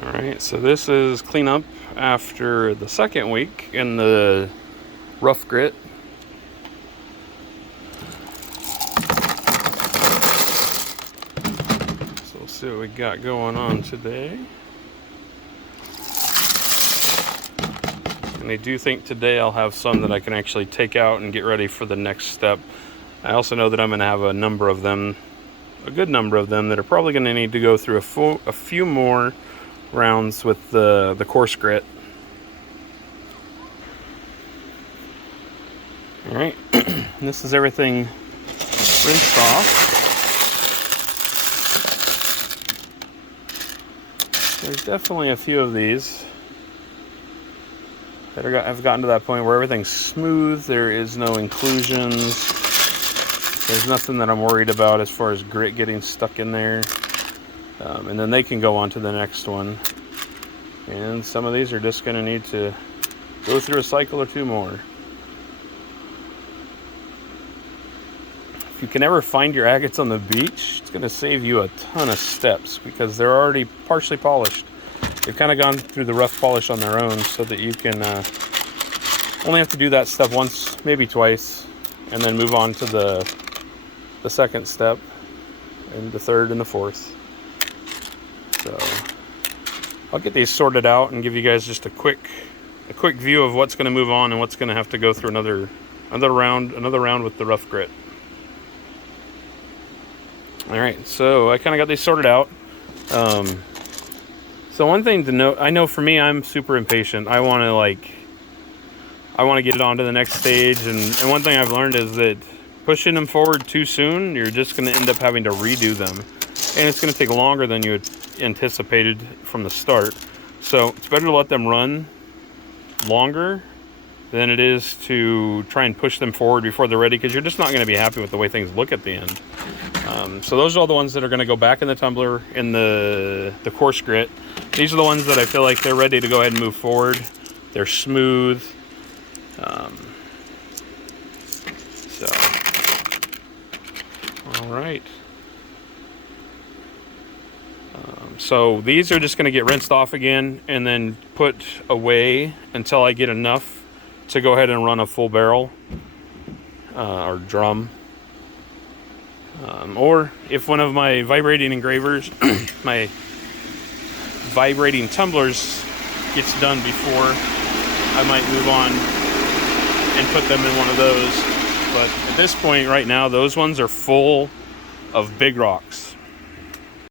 Alright, so this is cleanup after the second week in the rough grit. So we'll see what we got going on today. And I do think today I'll have some that I can actually take out and get ready for the next step. I also know that I'm going to have a number of them, a good number of them, that are probably going to need to go through a few more rounds with the coarse grit. Alright, this is everything rinsed off. There's definitely a few of these that have gotten to that point where everything's smooth, there is no inclusions, there's nothing that I'm worried about as far as grit getting stuck in there. And then they can go on to the next one. And some of these are just going to need to go through a cycle or two more. If you can ever find your agates on the beach, it's going to save you a ton of steps because they're already partially polished. They've kind of gone through the rough polish on their own so that you can only have to do that step once, maybe twice, and then move on to the second step, and the third and the fourth. So I'll get these sorted out and give you guys just a quick view of what's going to move on and what's going to have to go through another round with the rough grit. All right, so I kind of got these sorted out. So one thing to note, I know for me, I'm super impatient. I want to get it on to the next stage, and one thing I've learned is that pushing them forward too soon, you're just going to end up having to redo them, and it's going to take longer than you had anticipated from the start. So it's better to let them run longer than it is to try and push them forward before they're ready, because you're just not going to be happy with the way things look at the end. So those are all the ones that are going to go back in the tumbler in the coarse grit. These are the ones that I feel like they're ready to go ahead and move forward. They're smooth. All right. So these are just going to get rinsed off again and then put away until I get enough to go ahead and run a full barrel or drum. Or if one of my vibrating engravers, my vibrating tumblers gets done before, I might move on and put them in one of those. But at this point right now, those ones are full of big rocks.